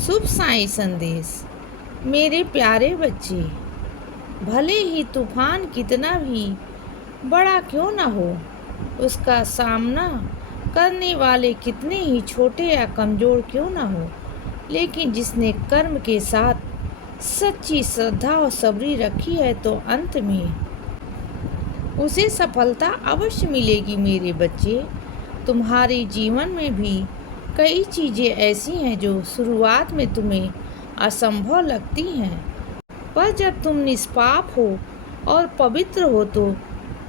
शुभ साई संदेश। मेरे प्यारे बच्चे, भले ही तूफान कितना भी बड़ा क्यों न हो, उसका सामना करने वाले कितने ही छोटे या कमज़ोर क्यों न हो, लेकिन जिसने कर्म के साथ सच्ची श्रद्धा और सब्री रखी है तो अंत में उसे सफलता अवश्य मिलेगी। मेरे बच्चे, तुम्हारे जीवन में भी कई चीज़ें ऐसी हैं जो शुरुआत में तुम्हें असंभव लगती हैं, पर जब तुम निष्पाप हो और पवित्र हो तो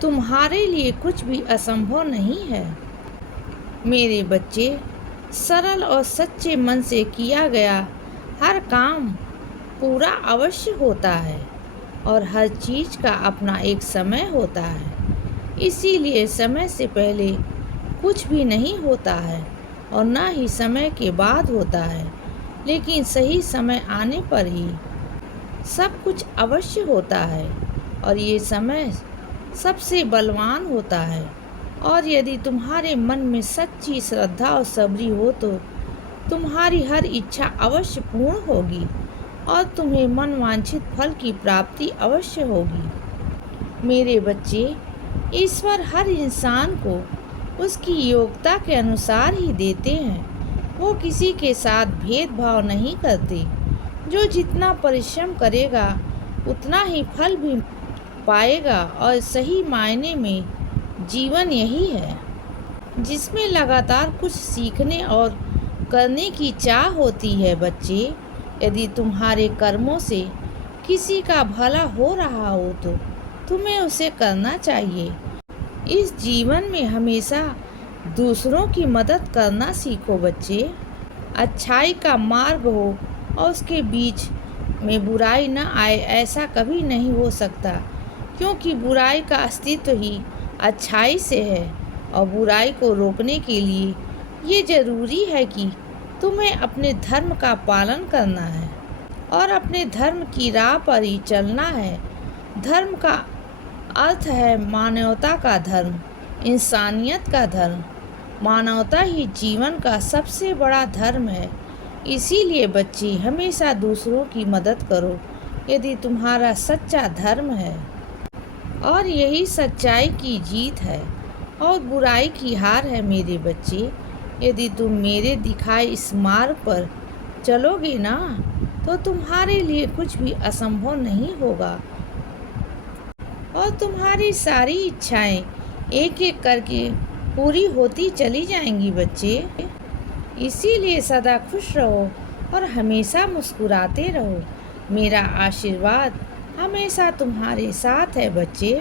तुम्हारे लिए कुछ भी असंभव नहीं है। मेरे बच्चे, सरल और सच्चे मन से किया गया हर काम पूरा अवश्य होता है और हर चीज़ का अपना एक समय होता है। इसीलिए समय से पहले कुछ भी नहीं होता है और ना ही समय के बाद होता है, लेकिन सही समय आने पर ही सब कुछ अवश्य होता है और ये समय सबसे बलवान होता है। और यदि तुम्हारे मन में सच्ची श्रद्धा और सब्री हो तो तुम्हारी हर इच्छा अवश्य पूर्ण होगी और तुम्हें मनवांछित फल की प्राप्ति अवश्य होगी। मेरे बच्चे, ईश्वर हर इंसान को उसकी योग्यता के अनुसार ही देते हैं। वो किसी के साथ भेदभाव नहीं करते। जो जितना परिश्रम करेगा उतना ही फल भी पाएगा और सही मायने में जीवन यही है जिसमें लगातार कुछ सीखने और करने की चाह होती है। बच्चे, यदि तुम्हारे कर्मों से किसी का भला हो रहा हो तो तुम्हें उसे करना चाहिए। इस जीवन में हमेशा दूसरों की मदद करना सीखो बच्चे। अच्छाई का मार्ग हो और उसके बीच में बुराई न आए, ऐसा कभी नहीं हो सकता, क्योंकि बुराई का अस्तित्व ही अच्छाई से है और बुराई को रोकने के लिए ये ज़रूरी है कि तुम्हें अपने धर्म का पालन करना है और अपने धर्म की राह पर ही चलना है। धर्म का अर्थ है मानवता का धर्म, इंसानियत का धर्म। मानवता ही जीवन का सबसे बड़ा धर्म है। इसीलिए बच्चे, हमेशा दूसरों की मदद करो यदि तुम्हारा सच्चा धर्म है, और यही सच्चाई की जीत है और बुराई की हार है। मेरे बच्चे, यदि तुम मेरे दिखाए इस मार्ग पर चलोगे ना तो तुम्हारे लिए कुछ भी असंभव नहीं होगा और तुम्हारी सारी इच्छाएं एक एक करके पूरी होती चली जाएंगी। बच्चे, इसीलिए सदा खुश रहो और हमेशा मुस्कुराते रहो। मेरा आशीर्वाद हमेशा तुम्हारे साथ है बच्चे।